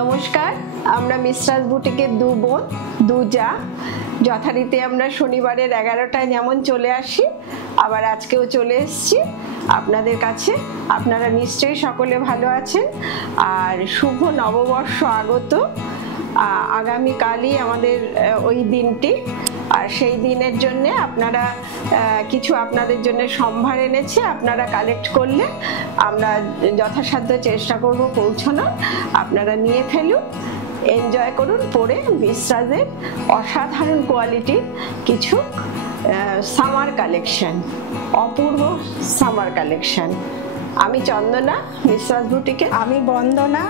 নমস্কার, আমরা মিস্ট্রাস বুটিকের দু বোন দু যা যথারীতি আমরা শনিবারের 11টায় যেমন চলে আসি, আবার আজকেও চলে এসেছি আপনাদের কাছে। আপনারা নিশ্চয়ই সকলে ভালো আছেন। আর শুভ নববর্ষ আগত, আগামীকালই আমাদের ওই দিনটি। আর সেই দিনের জন্য আপনারা কিছু আপনাদের জন্য সম্ভার এনেছে, আপনারা কালেক্ট করলে আমরা যথাসাধ্য চেষ্টা করব পৌঁছানোর। আপনারা নিয়ে ফেলুন, এনজয় করুন, পরে মিস্ট্রাসের অসাধারণ কোয়ালিটির কিছু সামার কালেকশন, অপূর্ব সামার কালেকশন। আমি চন্দনা, মিস্ট্রাস বুটিকে। আমি বন্দনা।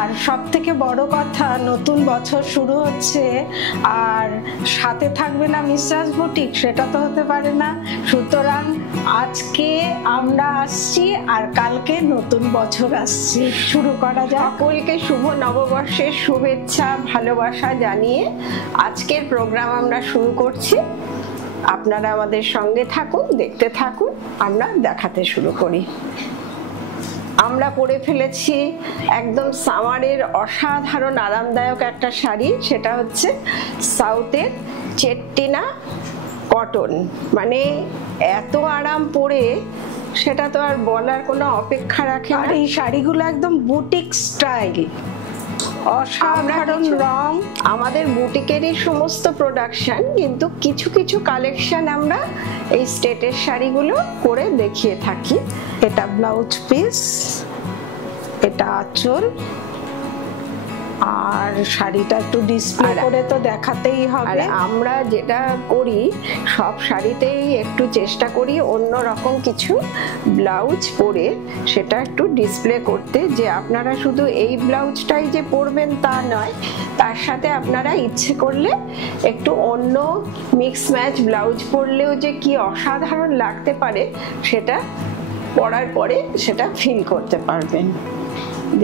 আর সব থেকে বড় কথা, নতুন বছর শুরু হচ্ছে আর সাথে থাকবে না মিস্ট্রাস বুটিক, সেটা তো হতে পারে না। সুতরাং আজকে আমরা আসছি আর কালকে নতুন বছর আসছে, শুরু করা যাক। সকলকে শুভ নববর্ষের শুভেচ্ছা ভালোবাসা জানিয়ে আজকের প্রোগ্রাম আমরা শুরু করছি। আপনারা আমাদের সঙ্গে থাকুন, দেখতে থাকুন, আমরা দেখাতে শুরু করি। আমরা পরে ফেলেছি একদম সামারের অসাধারণ আরামদায়ক একটা শাড়ি, সেটা হচ্ছে সাউথের চেট্টিনা কটন। মানে এত আরাম পরে সেটা তো আর বলার কোনো অপেক্ষা রাখে না। আর এই শাড়িগুলো একদম বুটিক স্টাইল, অসাধারণ রং। আমাদের বুটিকেরই সমস্ত প্রোডাকশন, কিন্তু কিছু কিছু কালেকশন আমরা এই স্টেটের শাড়িগুলো করে দেখিয়ে থাকি। এটা ব্লাউজ পিস, এটা আঁচল, আর শাড়িটা একটু ডিসপ্লে করে তো দেখাতেই হবে। আমরা যেটা করি সব শাড়িতেই একটু চেষ্টা করি অন্য রকম কিছু ব্লাউজ পরে সেটা একটু ডিসপ্লে করতে, যে আপনারা শুধু এই ব্লাউজটাই যে পরবেন তা নয়, তার সাথে আপনারা ইচ্ছে করলে একটু অন্য মিক্স ম্যাচ ব্লাউজ পরলেও যে কি অসাধারণ লাগতে পারে সেটা পরার পরে সেটা ফিল করতে পারবেন।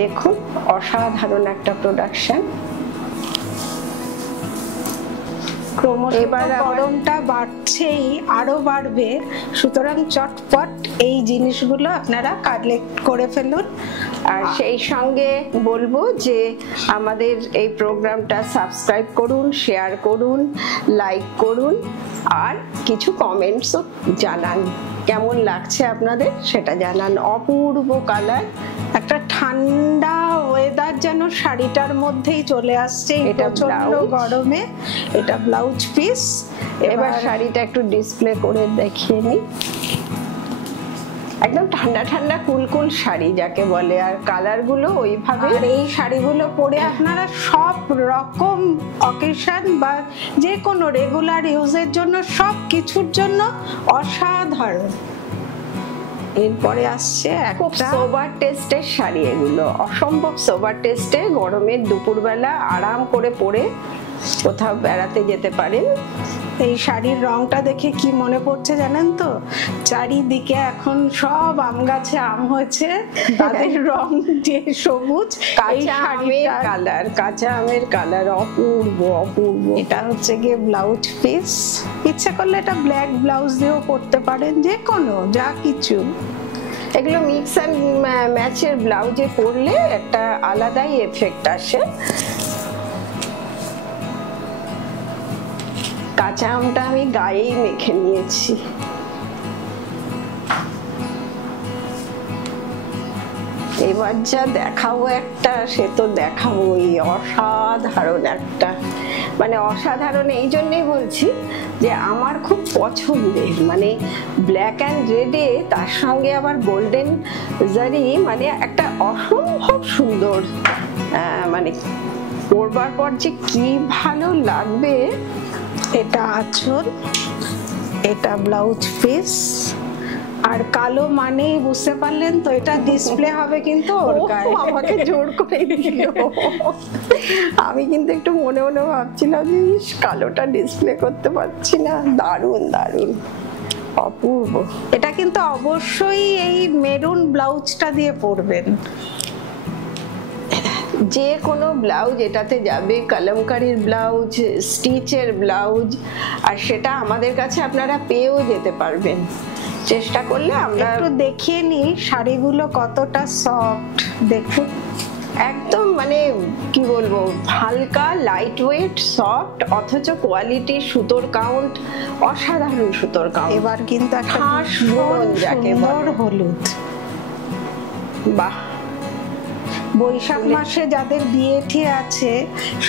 দেখুন, অসাধারণ একটা প্রোডাকশন। ক্রমশ এবার গরমটা বাড়ছেই, আরো বাড়বে, সুতরাং চটপট এই জিনিসগুলো আপনারা কালেক্ট করে ফেলুন। আর সেই সঙ্গে বলবো যে আমাদের এই প্রোগ্রামটা সাবস্ক্রাইব করুন, শেয়ার করুন, লাইক করুন, আর কিছু কমেন্টসও জানান, কেমন লাগছে আপনাদের সেটা জানান। অপূর্ব কালার, একটা ঠান্ডা ওয়েদার যেন শাড়িটার মধ্যেই চলে আসছে এই প্রচন্ড গরমে। এটা ব্লাউজ পিস। এবার শাড়িটা একটু ডিসপ্লে করে দেখিয়ে নি। একদম ঠান্ডা ঠান্ডা কুলকুল শাড়ি যাকে বলে, আর কালার গুলো ওইভাবে। আর এই শাড়িগুলো পরে আপনারা সব রকম অকেশন বা যে কোনো রেগুলার ইউজের জন্য, সব কিছুর জন্য অসাধারণ। এরপরে আসছে খুব সোবার টেস্টের শাড়ি, এগুলো অসম্ভব সোবার টেস্টে। গরমের দুপুরবেলা আরাম করে পরে কোথাও বেড়াতে যেতে পারেন। এই শাড়ির রংটা দেখে কি মনে পড়ছে জানেন তো? চারিদিকে এখন সব আম গাছে আম হয়েছে, তাদের রং যে সবুজ। কাঁচা আমের কালার, কাঁচা আমের কালার, অপূর্ব অপূর্ব। এটা হচ্ছে গিয়ে ব্লাউজ পিস। ইচ্ছা করলে এটা ব্ল্যাক ব্লাউজ দিয়েও পরতে পারেন, যে কোনো যা কিছু। এগুলো মিক্স অ্যান্ড ম্যাচের ব্লাউজে পরলে একটা আলাদাই এফেক্ট আসে। কাঁচা আমটা আমি গায়েই মেখে নিয়েছি। এবার যা দেখাবো একটা, সে তো দেখাবোই, অসাধারণ একটা। মানে অসাধারণ এই জন্যই বলছি যে আমার খুব পছন্দের, মানে ব্ল্যাক অ্যান্ড রেডে তার সঙ্গে আবার গোল্ডেন জারি, মানে একটা অসম্ভব সুন্দর। মানে পরবার পর যে কি ভালো লাগবে। এটা আঁচল, এটা ব্লাউজ পিস। আর কালো মানেই বুঝতে পারলেন তো, এটা ডিসপ্লে হবে কিন্তু ওর গায়ে। আমাকে জোর করে দিল। আমি কিন্তু একটু মনে মনে ভাবছিলাম যে কালোটা ডিসপ্লে করতে পারছি না। দারুণ দারুণ, অপূর্ব। এটা কিন্তু অবশ্যই এই মেরুন ব্লাউজটা দিয়ে পরবেন। যে কোনো ব্লাউজ এটাতে যাবে, কলমকারীর ব্লাউজ, স্টিচের ব্লাউজ, আর সেটা আমাদের কাছে আপনারা পেয়েও যেতে পারবেন। চেষ্টা করলে আমরা একটু দেখিয়ে নিই শাড়িগুলো কতটা সফট। দেখুন, একদম মানে কি বলবো, হালকা লাইট ওয়েট সফট, অথচ কোয়ালিটি, সুতোর কাউন্ট অসাধারণ সুতোর কাউন্ট। এবার কিন্তু একটা খাস বোন যাকে সুন্দর বলে। হলুদ। বাহ, বৈশাখ মাসে যাদের বিয়ে ঠিক আছে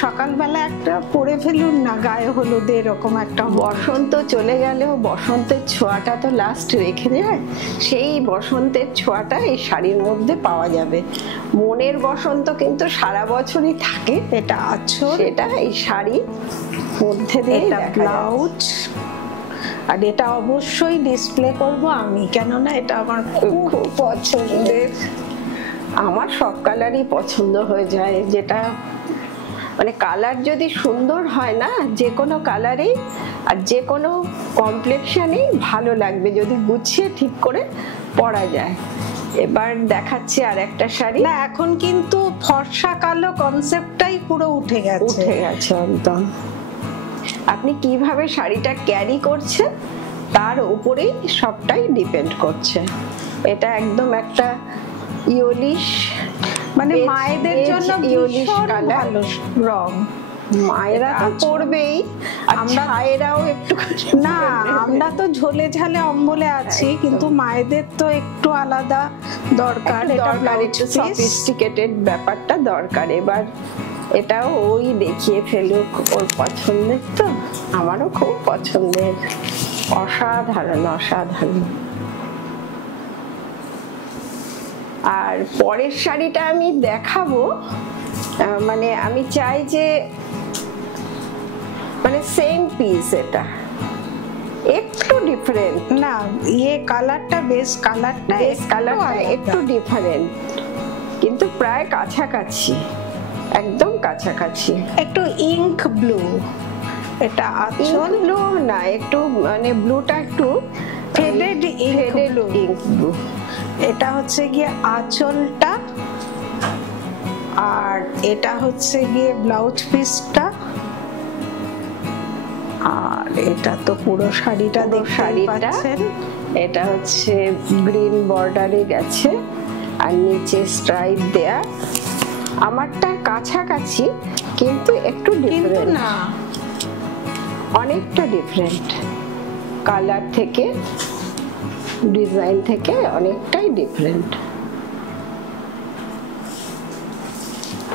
সকালবেলা একটা পরে ফেলুন না গায়ে হলুদে, এরকম একটা বসন্ত চলে গেলেও বসন্তের ছোঁয়াটা তো লাস্ট রেখে যায়, সেই বসন্তের ছোঁয়াটা এই শাড়ির মধ্যে পাওয়া যাবে। মনের বসন্ত কিন্তু সারা বছরই থাকে, এটা আঁচল, সেটা এই শাড়ির মধ্যে দিয়ে এটা দেখা যায়। ব্লাউজ। আর এটা অবশ্যই ডিসপ্লে করব আমি, কেননা এটা আমার খুব পছন্দের। আমার সব কালারই পছন্দ হয়ে যায়, যেটা মানে কালার যদি সুন্দর হয় না, যে কোনো কালারেই আর যে কোনো কমপ্লেক্সনেই ভালো লাগবে যদি গুছিয়ে ঠিক করে পরা যায়। এবার দেখাচ্ছি আর একটা শাড়ি। না, এখন কিন্তু ফর্সা কালো কনসেপ্টটাই পুরো উঠে গেছে। একদম। আপনি কিভাবে শাড়িটা ক্যারি করছেন তার উপরেই সবটাই ডিপেন্ড করছে। এটা একদম একটা ইয়োলিশ, মানে মায়েদের জন্য ইয়োলিশ ভীষণ ভালো রং। মায়েরা তো পরবেই, আমরা মায়েরাও একটু না, আমরা তো ঝোলে ঝালে অম্বলে আছি, কিন্তু মায়েদের তো একটু আলাদা দরকার। এটা ব্লাউজ পিস, সফিস্টিকেটেড ব্যাপারটা দরকার। এবার এটাও ওই দেখিয়ে ফেলুক, ওর পছন্দের তো, আমারও খুব পছন্দের। অসাধারণ অসাধারণ। আর পরের শাড়িটা আমি দেখাবো, মানে আমি চাই যে মানে সেম পিস, এটা একটু ডিফারেন্ট না ইয়ে কালারটা, বেস কালারটা, একটু ডিফারেন্ট, কিন্তু প্রায় কাছাকাছি, একদম কাছাকাছি। একটু ইঙ্ক ব্লু। এটা আঁচল ব্লু না, একটু মানে ব্লুটা একটু ফেডেড ইঙ্ক ব্লু। এটা হচ্ছে গিয়ে আঁচলটা, আর এটা হচ্ছে গিয়ে ব্লাউজ পিসটা, আর এটা তো পুরো শাড়িটা দেখতেই পাচ্ছেন। এটা হচ্ছে গ্রিন বর্ডারে গেছে আর নিচে স্ট্রাইপ দেয়া। আমারটা কাছাকাছি কিন্তু একটু ডিফারেন্ট, না অনেকটা ডিফারেন্ট, কালার থেকে ডিজাইন থেকে অনেকটাই ডিফারেন্ট।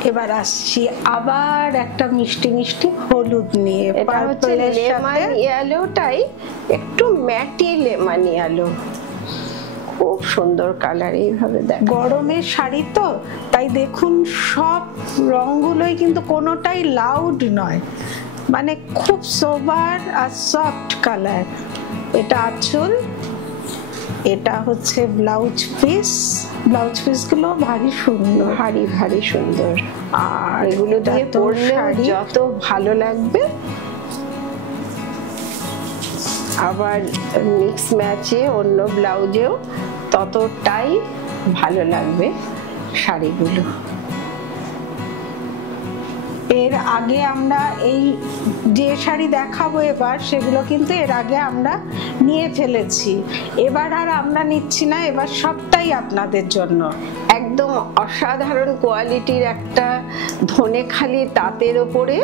এবার আসছি আবার একটা মিষ্টি মিষ্টি হলুদ নিয়ে। এটা হচ্ছে লেমন ইয়েলোটাই একটু ম্যাটি লেমন ইয়েলো, খুব সুন্দর কালার। এইভাবে দেখ, গরমের শাড়ি তো তাই দেখুন সব রংগুলোই কিন্তু কোনোটাই লাউড নয়, মানে খুব সোবার আর সফট কালার। এটা আঁচল, এটা হচ্ছে ব্লাউজ পিস। ব্লাউজ পিস গুলো ভারী সুন্দর, ভারী ভারী সুন্দর। আর এগুলো দিয়ে পরলে যত ভালো লাগবে, আবার মিক্স ম্যাচে অন্য ব্লাউজেও ততটাই ভালো লাগবে শাড়িগুলো। এর আগে আমরা এই যে শাড়ি দেখাবো এবার, সেগুলো কিন্তু এর আগে আমরা নিয়ে ফেলেছি, এবার আর আমরা নিচ্ছি না, এবার সবটাই আপনাদের জন্য। একদম অসাধারণ কোয়ালিটির একটা ধনেখালি তাঁতের ওপরে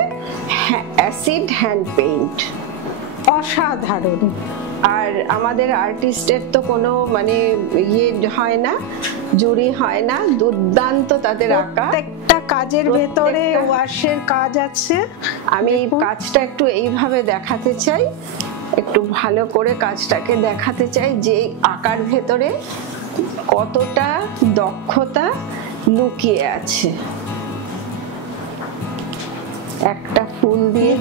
অ্যাসিড হ্যান্ড পেইন্ট, অসাধারণ। আর আমাদের আর্টিস্টের তো কোনো মানে ইয়ে হয় না, জুরি হয় না, দুর্দান্ত তাদের আঁকা। প্রত্যেকটা কাজের ভেতরে ওয়াশের কাজ আছে। আমি কাজটা একটু এইভাবে দেখাতে চাই, একটু ভালো করে কাজটাকে দেখাতে চাই যে আঁকার ভেতরে কতটা দক্ষতা লুকিয়ে আছে। একটা ফুল দিয়ে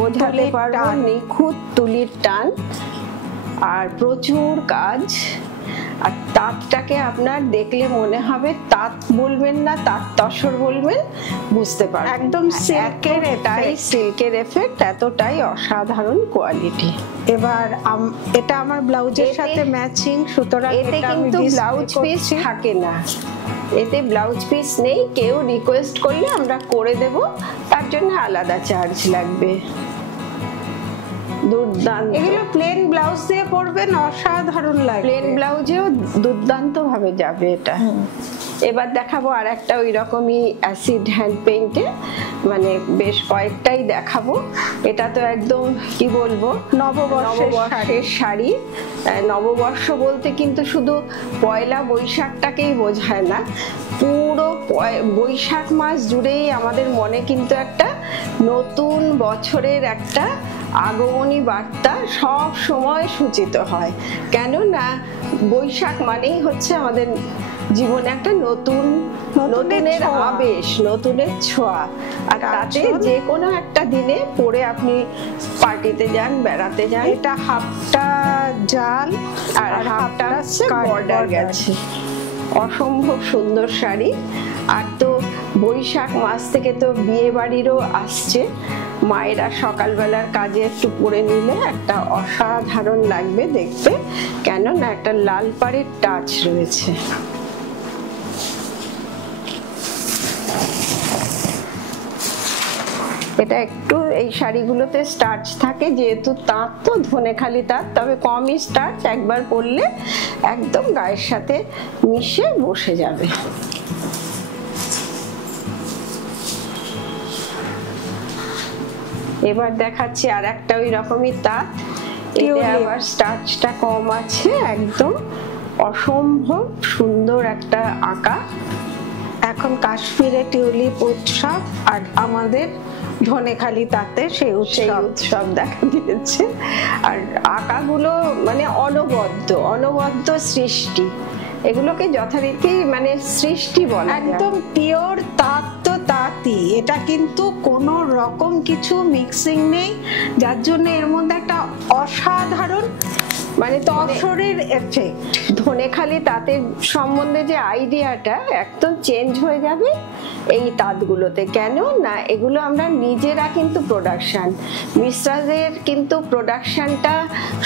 বোঝাতে পারবো, নিখুঁত তুলির টান আর প্রচুর কাজ। আর তাঁতটাকে আপনার দেখলে মনে হবে তাঁত বলবেন না, তাঁত তসর বলবেন, বুঝতে পারবেন একদম সিল্কের, এটাই সিল্কের এফেক্ট, এতটাই অসাধারণ কোয়ালিটি। এবার এটা আমার ব্লাউজের সাথে ম্যাচিং, সুতরাং এতে কিন্তু ব্লাউজ পিস থাকে না, এতে ব্লাউজ পিস নেই। কেউ রিকোয়েস্ট করলে আমরা করে দেব, তার জন্য আলাদা চার্জ লাগবে। দুর্দান্ত। এগুলো প্লেন ব্লাউজ দিয়ে পরবেন, অসাধারণ লাগবে। প্লেন ব্লাউজেও দুর্দান্ত ভাবে যাবে এটা। এবার দেখাবো আর একটা ওই রকমই অ্যাসিড হ্যান্ড পেইন্টে, মানে বেশ কয়েকটাই দেখাবো। এটা তো একদম কি বলবো নববর্ষের শাড়ি। নববর্ষ বলতে কিন্তু শুধু পয়লা বৈশাখটাকেই বোঝায় না, পুরো বৈশাখ মাস জুড়েই আমাদের মনে কিন্তু একটা নতুন বছরের একটা আগমনী বার্তা সব সময় সূচিত হয়। কেননা বৈশাখ মানেই হচ্ছে আমাদের জীবনে একটা নতুনের আবেশ, নতুনের ছোঁয়া। আর তাতে যে কোনো একটা দিনে পরে আপনি পার্টিতে যান, বেড়াতে যান। এটা হাফটা জাল আর হাফটা হচ্ছে বর্ডার গেছে। অসম্ভব সুন্দর শাড়ি। আর তো বৈশাখ মাস থেকে তো বিয়ে বাড়িরও আসছে, মায়েরা সকালবেলার কাজে একটু পরে নিলে একটা অসাধারণ লাগবে দেখতে, কেননা একটা লাল পাড়ের টাচ রয়েছে। এটা একটু এই শাড়িগুলোতে স্টার্চ থাকে, যেহেতু তাঁত তো ধনেখালি তাঁত, তবে কমই স্টার্চ, একবার পরলে একদম গায়ের সাথে মিশে বসে যাবে। এবার দেখাচ্ছি আর একটা ওই রকমই তাঁত, এতে আবার স্টার্চটা কম আছে, একদম অসম্ভব সুন্দর একটা আঁকা। এখন কাশ্মীরে টিউলিপ উৎসব আর আমাদের ধনেখালি তাতে সেই উৎসব দেখা দিয়েছে। আর আঁকাগুলো মানে অনবদ্য সৃষ্টি, এগুলোকে যথারীতি মানে সৃষ্টি বলা, একদম পিওর তাঁত তো তাঁতই, এটা কিন্তু কোনো রকম কিছু মিক্সিং নেই, যার জন্য এর মধ্যে একটা অসাধারণ মানে তসরের এফেক্ট। ধনেখালি তাঁতের সম্বন্ধে যে আইডিয়াটা একদম চেঞ্জ হয়ে যাবে এই তাঁতগুলোতে। কেন না এগুলো আমরা নিজেরা কিন্তু প্রোডাকশন, মিশ্রাজের কিন্তু প্রোডাকশনটা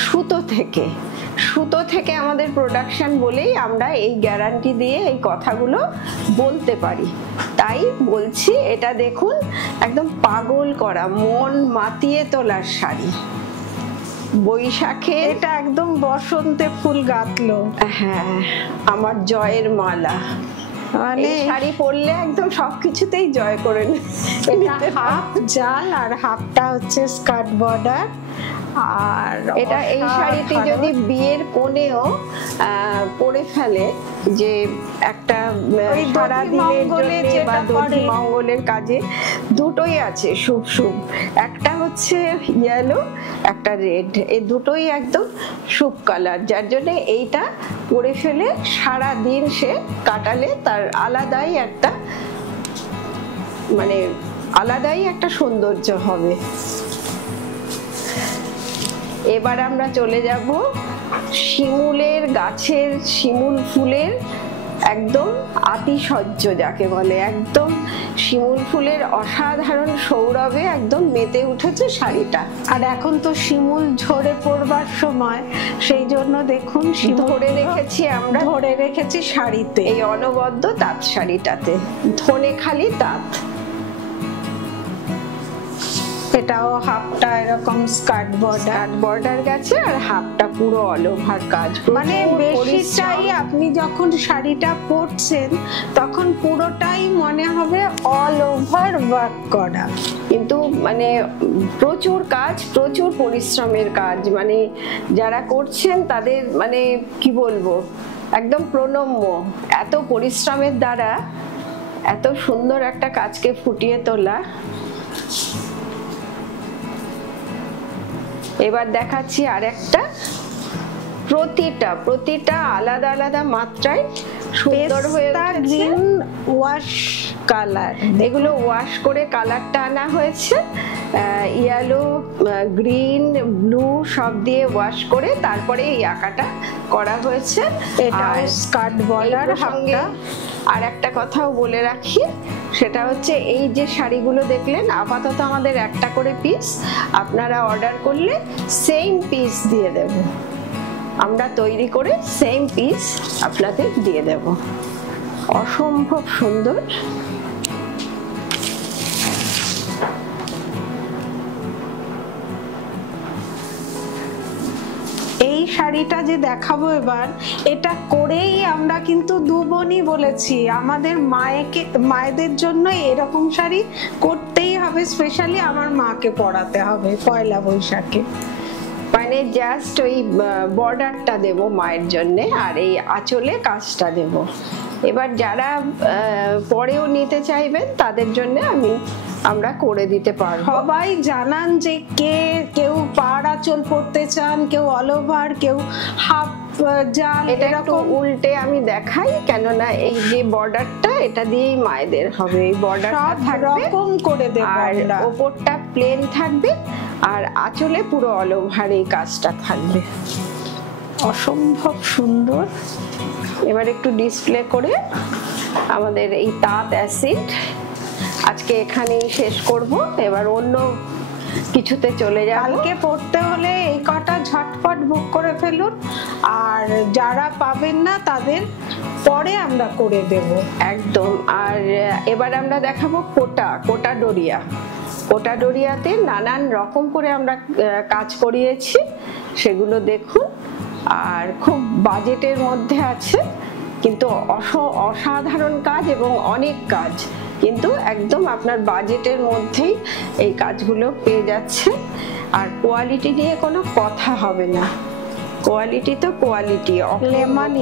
সুতো থেকে আমাদের প্রোডাকশন বলেই আমরা এই গ্যারান্টি দিয়ে এই কথাগুলো বলতে পারি। তাই বলছি, এটা দেখুন একদম পাগল করা, মন মাতিয়ে তোলার শাড়ি। বৈশাখে এটা একদম বসন্তে ফুল গাঁথলো। হ্যাঁ, আমার জয়ের মালা, মানে শাড়ি পরলে একদম সবকিছুতেই জয় করে এটা হাফ জাল আর হাফটা হচ্ছে স্কার্ট বর্ডার। আর এটা এই শাড়িটি যদি বিয়ের কোণেও পরে ফেলে, যে একটা সারা দিনের জন্য বা দধি মঙ্গলের কাজে, দুটোই আছে শুভ। একটা হচ্ছে ইয়েলো, একটা রেড, এই দুটোই একদম শুভ কালার, যার জন্য এইটা পরে ফেলে সারা দিন সে কাটালে তার আলাদাই একটা সৌন্দর্য হবে। এবার আমরা চলে যাব শিমুলের গাছের, শিমুল ফুলের একদম আতিশয্য যাকে বলে, একদম শিমুল ফুলের অসাধারণ সৌরভে একদম মেতে উঠেছে শাড়িটা। আর এখন তো শিমুল ঝরে পড়বার সময়, সেই জন্য দেখুন ধরে রেখেছি শাড়িতে, এই অনবদ্য তাঁত শাড়িটাতে ধনেখালি তাঁত। এটাও হাফটা এরকম স্কার্ট বর্ডার গেছে আর হাফটা পুরো অল ওভার কাজ, মানে বেশিটাই আপনি যখন শাড়িটা পরছেন তখন পুরোটাই মনে হবে অল ওভার ওয়ার্ক করা। কিন্তু মানে প্রচুর কাজ, প্রচুর পরিশ্রমের কাজ, মানে যারা করছেন তাদের মানে কি বলবো, একদম প্রণম্য। এত পরিশ্রমের দ্বারা এত সুন্দর একটা কাজকে ফুটিয়ে তোলা। এবার দেখাচ্ছি আরেকটা, প্রতিটা আলাদা আলাদা মাত্রায় সুন্দর হয়ে গ্রিন ওয়াশ কালার, এগুলো ওয়াশ করে কালারটা আনা হয়েছে, ইয়েলো, গ্রিন, ব্লু সব দিয়ে ওয়াশ করে তারপরে এই আঁকাটা করা হয়েছে। এটা স্কার্ট বর্ডার। সঙ্গে আর একটা কথাও বলে রাখি, সেটা হচ্ছে এই যে শাড়িগুলো দেখলেন, আপাতত আমাদের একটা করে পিস, আপনারা অর্ডার করলে সেম পিস দিয়ে দেব, আমরা তৈরি করে সেম পিস আপনাদের দিয়ে দেব। অসম্ভব সুন্দর। এই শাড়িটা যে দেখাবো এবার, এটা করেই আমরা কিন্তু দু বোনই বলেছি আমাদের মায়েদের জন্য এরকম শাড়ি করতেই হবে, স্পেশালি আমার মাকে পরাতে হবে পয়লা বৈশাখে। মানে জাস্ট ওই বর্ডারটা দেব মায়ের জন্য, আর এই আঁচলে কাজটা দেব। এবার যারা পরেও নিতে চাইবেন তাদের জন্য আমরা করে দিতে পারবো। সবাই জানান যে কেউ পাড় আঁচল পরতে চান, কেউ অল ওভার, কেউ হাফ জাল। এটা একটু উল্টে আমি দেখাই, কেননা এই যে বর্ডারটা এটা দিয়েই মায়েদের হবে। এই বর্ডারটা থাকবে রকম করে দেব, আর ওপরটা প্লেন থাকবে, আর আঁচলে পুরো অল ওভার এই কাজটা থাকবে। অসম্ভব সুন্দর। এবার একটু ডিসপ্লে করে আমাদের এই তাঁত অ্যাসিড আজকে এখানেই শেষ করব। এবার অন্য কিছুতে চলে যাব। কালকে পড়তে হলে এই কটা ঝটপট বুক করে ফেলুন, আর যারা পাবেন না তাদের পরে আমরা করে দেব একদম। আর এবার আমরা দেখাবো কোটা ডোরিয়া। কোটা ডোরিয়াতে নানান রকম করে আমরা কাজ করিয়েছি, সেগুলো দেখুন। আর খুব বাজেটের মধ্যে আছে, কিন্তু অসাধারণ কাজ এবং অনেক কাজ, কিন্তু একদম আপনার বাজেটের মধ্যেই এই কাজগুলো পেয়ে যাচ্ছে। আর কোয়ালিটি নিয়ে কোনো কথা হবে না, কোয়ালিটি তো কোয়ালিটি,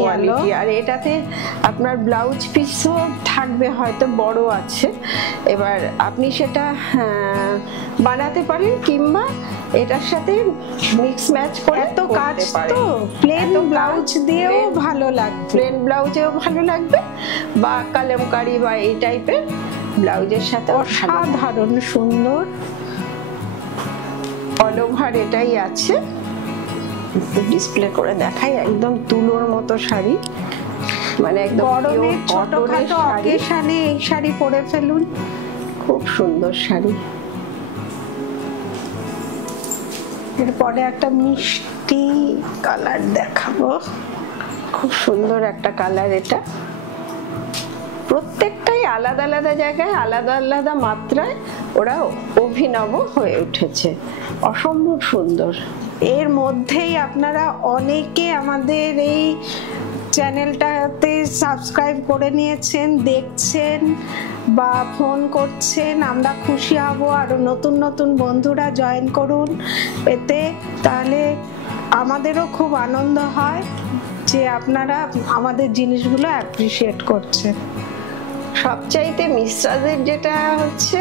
কোয়ালিটি। আর এটাতে আপনার ব্লাউজ পিসও থাকবে, হয়তো বড় আছে, এবার আপনি সেটা বানাতে পারেন, কিংবা এটার সাথে মিক্স ম্যাচ করে তো কাজ তো প্লেন ব্লাউজ দিয়েও ভালো লাগবে, প্লেন ব্লাউজেও ভালো লাগবে, বা কালামকারী বা এই টাইপের ব্লাউজের সাথে অসাধারণ সুন্দর অল ওভার এটাই আছে। ডিসপ্লে করে দেখাই, একদম তুলোর মতো শাড়ি, মানে একদম গরমের ছোটখাটো অকেশনে এই শাড়ি পরে ফেলুন, খুব সুন্দর শাড়ি। এরপরে একটা মিষ্টি কালার দেখাবো, খুব সুন্দর একটা কালার। এটা প্রত্যেকটাই আলাদা আলাদা জায়গায় আলাদা আলাদা মাত্রায় ওরা অভিনব হয়ে উঠেছে, অসম্ভব সুন্দর। এর মধ্যেই আপনারা অনেকে আমাদের এই চ্যানেলটাতে সাবস্ক্রাইব করে নিয়েছেন, দেখছেন বা ফোন করছেন, আমরা খুশি হব। আরো নতুন নতুন বন্ধুরা জয়েন করুন এতে, তাহলে আমাদেরও খুব আনন্দ হয় যে আপনারা আমাদের জিনিসগুলো অ্যাপ্রিসিয়েট করছেন। সবচাইতে মিস্ট্রাজের যেটা হচ্ছে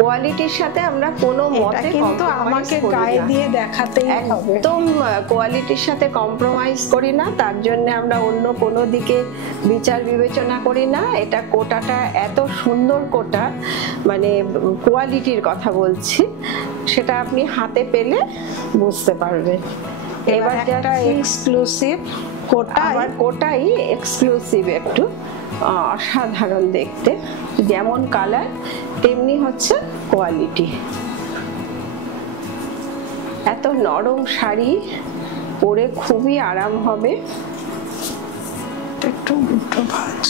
কোয়ালিটির সাথে আমরা কোনো মতে কিন্তু আমাকে গায়ে দিয়ে দেখাতেই হবে, একদম কোয়ালিটির সাথে কম্প্রোমাইজ করি না। তার জন্য আমরা অন্য কোনো দিকে বিচার বিবেচনা করি না। এটা কোটাটা এত সুন্দর কোটা, মানে কোয়ালিটির কথা বলছি, সেটা আপনি হাতে পেলে বুঝতে পারবেন। এবার একটা এক্সক্লুসিভ কোটা, আবার কোটাই এক্সক্লুসিভ, একটু অসাধারণ দেখতে, যেমন কালার তেমনি হচ্ছে কোয়ালিটি। এত নরম শাড়ি পরে খুবই আরাম হবে। একটু উল্টো ভাঁজ,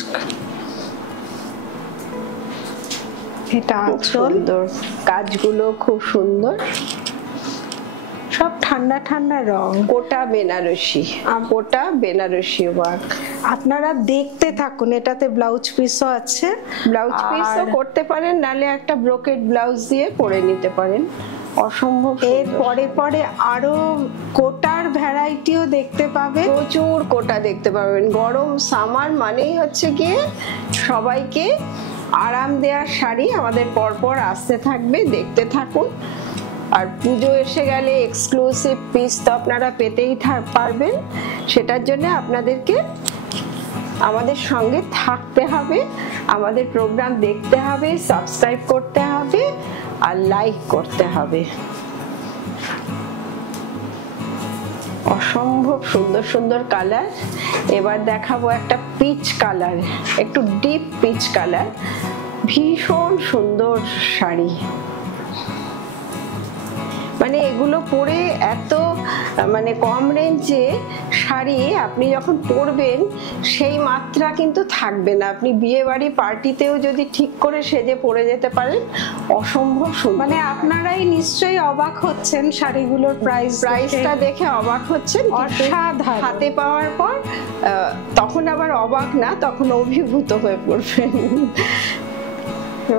এটা সুন্দর, কাজগুলো খুব সুন্দর, সব ঠান্ডা ঠান্ডা রং। কোটা বেনারসি ওয়ার্ক। আপনারা দেখতে থাকুন, এটাতে ব্লাউজ পিসও আছে, ব্লাউজ পিসও করতে পারেন, নালে একটা ব্রোকেড ব্লাউজ দিয়ে পরে নিতে পারেন, অসম্ভব। এর পরে পরে আরো কোটার ভ্যারাইটিও দেখতে পাবেন, প্রচুর কোটা দেখতে পাবেন। গরম সামার মানেই হচ্ছে গিয়ে সবাইকে আরাম দেওয়ার শাড়ি আমাদের পরপর আসতে থাকবে, দেখতে থাকুন। আর পুজো এসে গেলে এক্সক্লুসিভ পিস তো আপনারা পেতেই পারবেন। সেটার জন্য আপনাদেরকে আমাদের সঙ্গে থাকতে হবে, আমাদের প্রোগ্রাম দেখতে হবে, সাবস্ক্রাইব করতে হবে আর লাইক করতে হবে। অসম্ভব সুন্দর সুন্দর কালার। এবার দেখাবো একটা পিচ কালার, একটু ডিপ পিচ কালার, ভীষণ সুন্দর শাড়ি। মানে এগুলো পরে এত মানে কম রেঞ্জে শাড়ি আপনি যখন পরবেন সেই মাত্রা কিন্তু থাকবে না। আপনি বিয়ে বাড়ি পার্টিতেও যদি ঠিক করে সেজে পরে যেতে পারেন, অসম্ভব সুন্দর। মানে আপনারাই নিশ্চয়ই অবাক হচ্ছেন শাড়িগুলোর প্রাইসটা দেখে অবাক হচ্ছেন, অসাধারণ। হাতে পাওয়ার পর তখন আবার অবাক না, তখন অভিভূত হয়ে পড়বেন।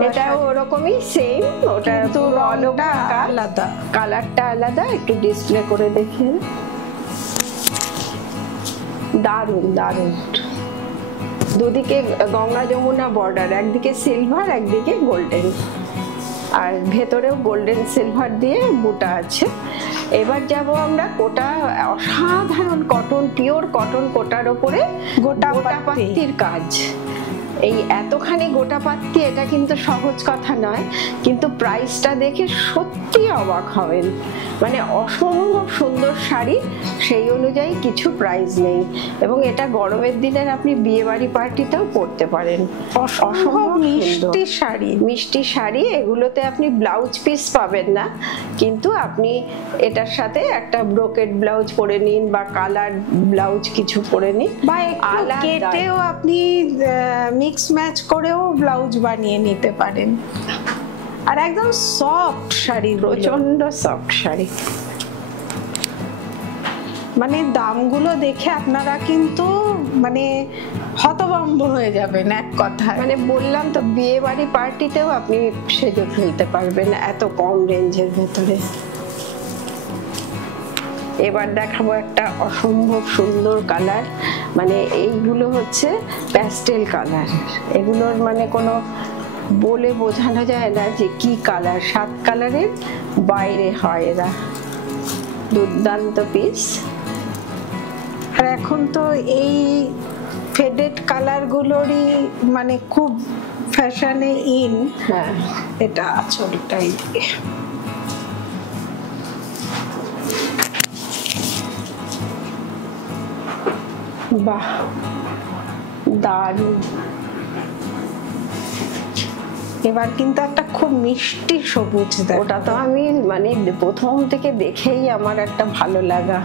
এটা ওরকমই সেম, ওটা তো রংটা আলাদা, কালারটা আলাদা। একটু ডিসপ্লে করে দেখি, দারুন দারুন। দুদিকে গঙ্গা যমুনা বর্ডার, একদিকে সিলভার একদিকে গোল্ডেন, আর ভেতরেও গোল্ডেন সিলভার দিয়ে বুটা আছে। এবার যাব আমরা কোটা, অসাধারণ কটন, পিওর কটন কোটার ওপরে গোটা পাত্তির কাজ। এই এতখানি গোটা পাত্তি, এটা কিন্তু সহজ কথা নয়, কিন্তু প্রাইসটা দেখে সত্যি অবাক হবেন। মানে অসম্ভব সুন্দর শাড়ি, সেই অনুযায়ী কিছু প্রাইস নেই। এবং এটা গরমের দিনের আপনি বিয়ে বাড়ি পার্টিতেও পরতে পারেন। অসম্ভব মিষ্টি শাড়ি, মিষ্টি শাড়ি। এগুলোতে আপনি ব্লাউজ পিস পাবেন না, কিন্তু আপনি এটার সাথে একটা ব্রোকেড ব্লাউজ পরে নিন বা কালার ব্লাউজ কিছু পরে নিন, বা কেটেও আপনি মিক্স ম্যাচ করেও ব্লাউজ বানিয়ে নিতে পারেন। আর একদম সফট শাড়ি, প্রচন্ড সফট শাড়ি। মানে দামগুলো দেখে আপনারা কিন্তু মানে হতভম্ব হয়ে যাবেন এক কথায়। মানে বললাম তো, বিয়ে বাড়ি পার্টিতেও আপনি সেজে ফেলতে পারবেন এত কম রেঞ্জের ভেতরে। এবার দেখাবো একটা অসম্ভব সুন্দর কালার। মানে এইগুলো হচ্ছে প্যাস্টেল কালার, এগুলোর মানে কোনো বলে বোঝানো যায় না যে কি কালার। 7 কালারের বাইরে হয় এরা, দুর্দান্ত পিস। আর এখন তো এই ফেডেড কালার গুলোরই মানে খুব ফ্যাশনে ইন। হ্যাঁ, এটা আঁচলটাই বাহ, দারুণ। এবার কিন্তু একটা খুব মিষ্টি সবুজ, ওটা তো আমি মানে প্রথম থেকে দেখেই আমার একটা ভালো লাগা।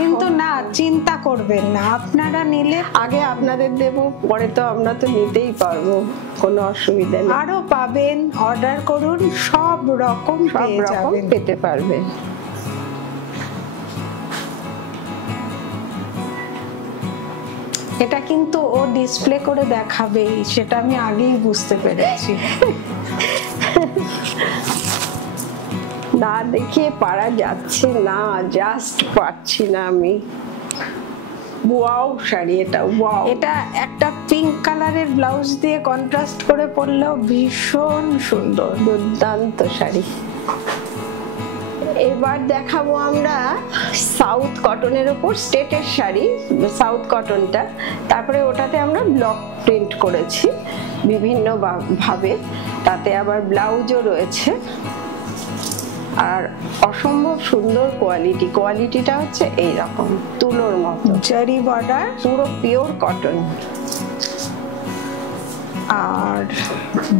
কিন্তু না, চিন্তা করবেন না, আপনারা নিলে আগে আপনাদের দেবো, পরে তো আমরা তো নিতেই পারবো, কোনো অসুবিধা নেই। আরো পাবেন, অর্ডার করুন, সব রকম পেতে পারবেন। এটা কিন্তু ও ডিসপ্লে করে দেখাবেই, সেটা আমি আগেই বুঝতে পেরেছি। না দেখিয়ে পারা যাচ্ছে না, জাস্ট পাচ্ছি না আমি। ওয়াও শাড়ি এটা, ওয়াও। এটা একটা পিঙ্ক কালারের ব্লাউজ দিয়ে কন্ট্রাস্ট করে পরলেও ভীষণ সুন্দর, দুর্দান্ত শাড়ি। এবার দেখাবো আমরা সাউথ কটনের উপর স্টেটের শাড়ি, সাউথ কটনটা। তারপরে ওটাতে আমরা ব্লক প্রিন্ট করেছি বিভিন্ন ভাবে, তাতে আবার ব্লাউজও রয়েছে। আর অসম্ভব সুন্দর কোয়ালিটি, কোয়ালিটিটা হচ্ছে এইরকম তুলোর মতো, জারি বর্ডার, পুরো পিওর কটন। আর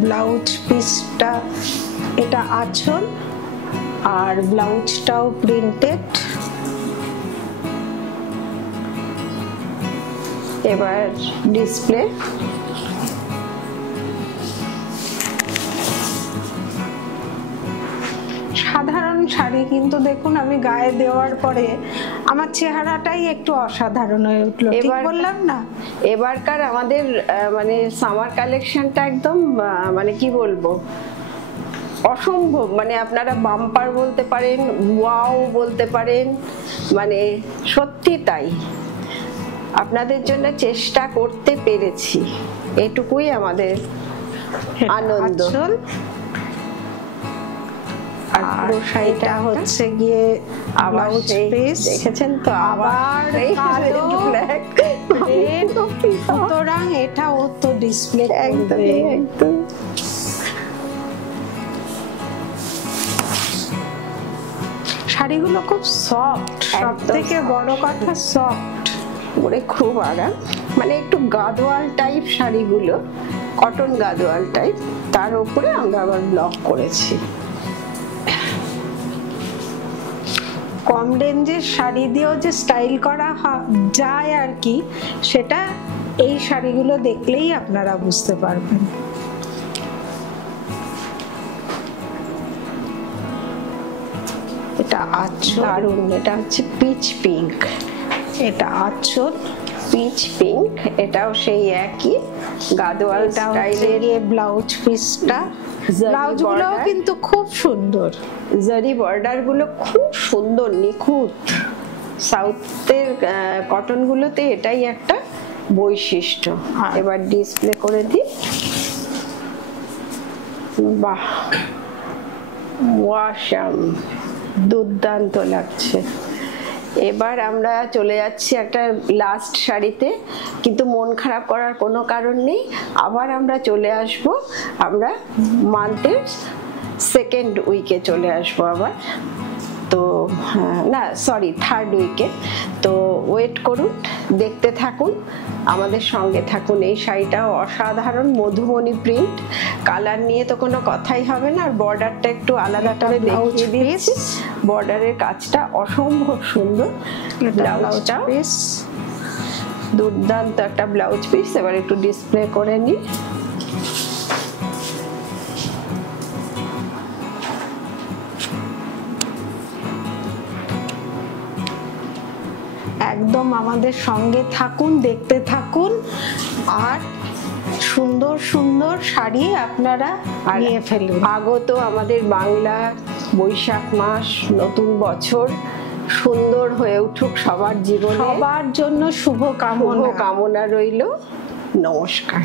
ব্লাউজ পিসটা, এটা আঁচল আর ব্লাউজটাও প্রিন্টেড। এবার ডিসপ্লে, সাধারণ শাড়ি, কিন্তু দেখুন আমি গায়ে দেওয়ার পরে আমার চেহারাটাই একটু অসাধারণ হয়ে উঠলো, ঠিক বললাম না? এবারকার আমাদের মানে সামার কালেকশনটা একদম মানে কি বলবো, অসম্ভব। মানে আপনারা বাম্পার বলতে পারেন, ওয়াও বলতে পারেন, মানে সত্যি তাই। আপনাদের জন্য চেষ্টা করতে পেরেছি, এটুকুই আমাদের আনন্দ। আর পুরো শাড়িটা হচ্ছে গিয়ে ব্লাউজ পিস, দেখেছেন তো, আবার কালো ব্ল্যাক, সুতরাং এটা ও তো ডিসপ্লে একদম একদম। শাড়িগুলো খুব সফট, সব থেকে বড় কথা সফট, পরে খুব আরাম। মানে একটু গাদোয়াল টাইপ শাড়িগুলো, কটন গাদোয়াল টাইপ, তার উপরে আমরা আবার ব্লক করেছি। কম রেঞ্জের শাড়ি দিয়েও যে স্টাইল করা যায় আর কি, সেটা এই শাড়িগুলো দেখলেই আপনারা বুঝতে পারবেন। এটা আঁচল, দারুণ। এটা হচ্ছে পিচ পিঙ্ক, এটা আঁচল পিচ পিঙ্ক, এটাও সেই একই গাদোয়াল স্টাইলের। ব্লাউজ পিসটা, জারি ব্লাউজ গুলো border। কিন্তু খুব সুন্দর, জারি বর্ডার গুলো খুব সুন্দর, নিখুঁত। সাউথের কটন গুলোতে এটাই একটা বৈশিষ্ট্য। এবার ডিসপ্লে করে দিই। বাহ, ওয়াসাম, দুর্দান্ত লাগছে। এবার আমরা চলে যাচ্ছি একটা লাস্ট শাড়িতে, কিন্তু মন খারাপ করার কোনো কারণ নেই, আবার আমরা চলে আসব। আমরা মান্থের সেকেন্ড উইকে চলে আসবো আবার। তো না সরি, থার্ড উইকে। তো ওয়েট করুন, দেখতে থাকুন, আমাদের সঙ্গে থাকুন। এই শাড়িটা অসাধারণ, মধুমণি প্রিন্ট, কালার নিয়ে তো কোনো কথাই হবে না। আর বর্ডারটা একটু আলাদা করে দেখিয়ে দিয়েছি, বর্ডারের কাজটা অসম্ভব সুন্দর। ব্লাউজটা পিস, দুর্দান্ত একটা ব্লাউজ পিস। এবার একটু ডিসপ্লে করে নিই। একদম আমাদের সঙ্গে থাকুন, দেখতে থাকুন, আর সুন্দর সুন্দর শাড়ি আপনারা নিয়ে ফেলুন। আগত আমাদের বাংলা বৈশাখ মাস, নতুন বছর সুন্দর হয়ে উঠুক সবার জীবনে, সবার জন্য শুভ কামনা কামনা রইল। নমস্কার।